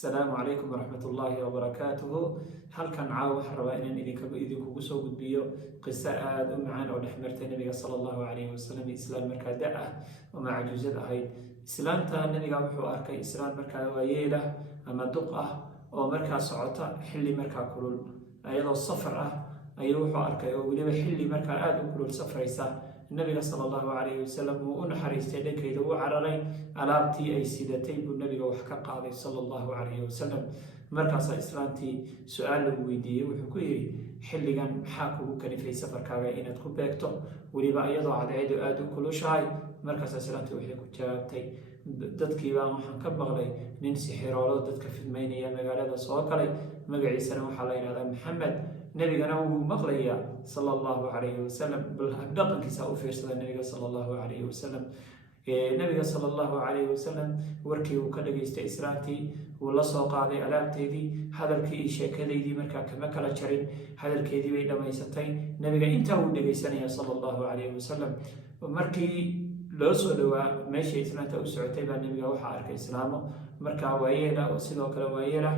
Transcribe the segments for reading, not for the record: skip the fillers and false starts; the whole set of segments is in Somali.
السلام عليكم ورحمة الله وبركاته. halkan caawa waxaan rabaa inaan idinkugu soo gudbiyo qiso aad u macaan oo dhexmartay nabiga sala allahu calayhi wasalam islaan markaa da ah oo macajuusad ahayd. islaanta nabiga wuxuu arkay islaan markaa waayeel ah ama duq ah oo markaa socota xilli markaa kulul ayadoo safar ah ayuu wuxuu arkay oo weliba xilli markaa aad u kulul safraysa. nabiga sala allahu calayhi wasalam wuu u naxariistay dhankeeda u cararay alaabtii ay sidatay buu nabiga wax ka qaaday sala allahu calayhi wasalam. markaasaa islaantii su-aal lagu weydiiyey, wuxuu ku yidhi xilligan maxaa kugu kalifay safarkaaga inaad ku beegto weliba iyadoo cadceedu aada u kulushahay? markaasaa islaantii waxay ku jawaabtay, dadkiibaa waxaan ka maqlay nin sixiroolo dadka fidmaynaya magaalada soo galay, magaciisana waxaa la yidhahdaa maxamed, nabigana wuu maqlayaa sala allahu calayhi wasalam. bal dhaqankiisa u fiirsada nabiga sala allahu calayhi wasalam. nabiga sala allahu calayhi wasalam warkii uu ka dhageystay islaantii, wuu la soo qaaday alaabteedii, hadalkii iyo sheekadaydii markaa kama kala jarin, hadalkeedii bay dhammaysatay. nabiga intaa wuu dhegaysanaya sala allahu calayhi wasalam. markii loo soo dhowaa meeshay islaanta u socotay baa nabiga waxaa arkay islaamo markaa waayeela oo sidoo kale waayeelah.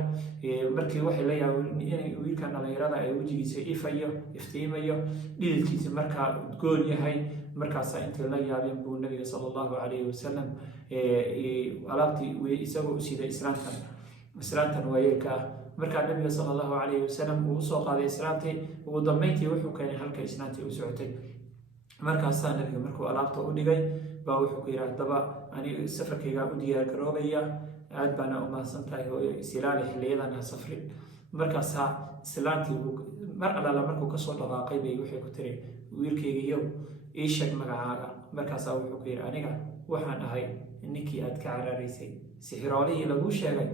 markii waxay la yaabeen inay wiilkan dhalinyarada ay wejigiisa iftiimayo, dhididkiisa markaa udgoon yahay. markaasaa intay la yaabeen buu nabiga sala allahu calayhi wasalam alaabtii isagoo u siday islaantan waayeelka ah. markaa nabiga sala allahu calayhi wasalam uu usoo qaaday islaantii, ugu dambeyntii wuxuu keenay halka islaantii u socotay. markaasaa nabiga markuu alaabta u dhigay baa wuxuu ku yidhi, haddaba ani safarkaygaa u diyaar garoobaya, aad baana u mahadsan tahay hooyo, isilaali xilliyadan ha safrin. markaasaa islaantii mar allaala markuu kasoo dhaqaaqay bay waxay ku tiri, wiilkaygiiyow ii sheeg magacaaga. markaasaa wuxuu ku yidhi, aniga waxaan ahay ninkii aad ka cararaysay, sixiroolihii laguu sheegay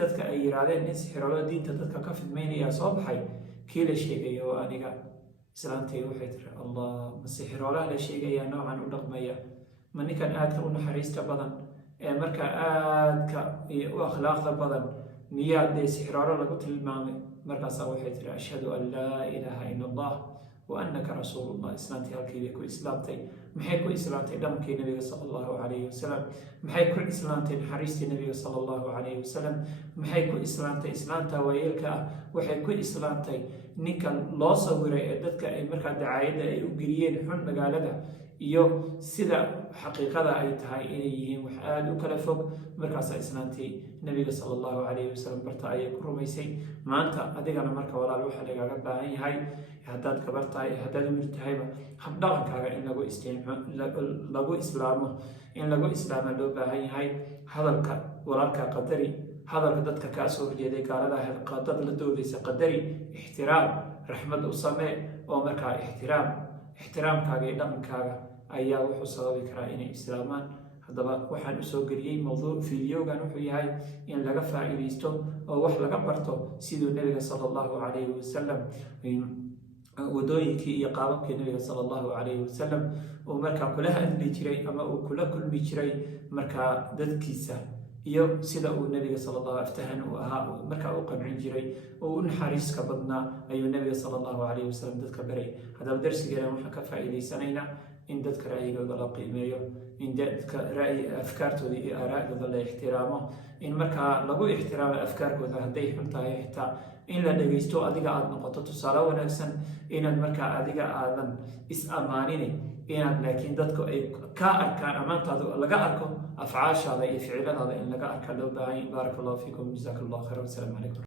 dadka ay yidhaahdeen nin sixiroolo diinta dadka ka fidmaynayaa soo baxay, kii la sheegay oo aniga. islaantii waxay tiri, allah, ma sixiroolaha la sheegayaa noocan u dhaqmaya? ma ninkan aadka u naxariista badan ee markaa aadka u akhlaaqda badan miyaa dee sixiroolo lagu tilmaamay? markaasaa waxay tiri, ashhadu an laa ilaaha ila allah wa annaka rasuulullah. islaantii halkii bay ku islaamtay. maxay ku islaamtay? dhaqankii nabiga sala allahu calayhi wasalam. maxay ku islaamtay? naxariistii nabiga sala allahu calayhi wasalam. maxay ku islaamtay? islaanta waayeelka ah waxay ku islaamtay ninkan loo sawiray ee dadka ay markaa dacaayadda ay u geliyeen xun magaalada iyo sida xaqiiqada ay tahay inay yihiin wax aada u kala fog. markaasaa islaantii nabiga sala allahu calayhi wasalam barta ayay ku rumaysay. maanta adigana marka walaal waxaa lagaaga baahan yahay, haddaad gabar tahay haddaad wiil tahayba, habdhaqankaaga in lagu islaamo loo baahan yahay. hadalka walaalka qadari, hadalka dadka kaa soo horjeeday gaalada dad la doodaysa qadari, ixtiraam, raxmad u samee oo markaa ixtiraamkaaga iyo dhaqankaaga ayaa wuxuu sababi karaa inay islaamaan. haddaba waxaan usoo geliyey fideogan wuxuu yahay in laga faa'iidaysto oo wax laga barto siduu nabiga sala allahu calayhi wasalam wadooyinkii iyo qaababkii nabiga sala allahu calayhi wasalam uu markaa kula hadli jiray ama uu kula kulmi jiray markaa dadkiisa, iyo sida uu nabiga sala allahu aftahan uu ahaa markaa u qancin jiray oo u naxariiska badnaa ayuu nabiga sala allahu calayhi wasalam dadka baray. haddaba darsigeena waxaan ka faa'iidaysanaynaa in dadka ra'yigooda la qiimeeyo, in dadka afkaartooda iyo aaraa'dooda la ixtiraamo, in markaa lagu ixtiraamo afkaarkooda hadday xun tahay xitaa in la dhegaysto, adiga aada noqoto tusaale wanaagsan, inaad markaa adiga aadan is-ammaanin, inaad laakiin dadku ay kaa arkaan ammaantaada laga arko afcaashaada iyo ficiladaada in laga arka loo baahan. baaraka allahu fiikum, jazaaka allahu khayran, wasalaamu calaykum.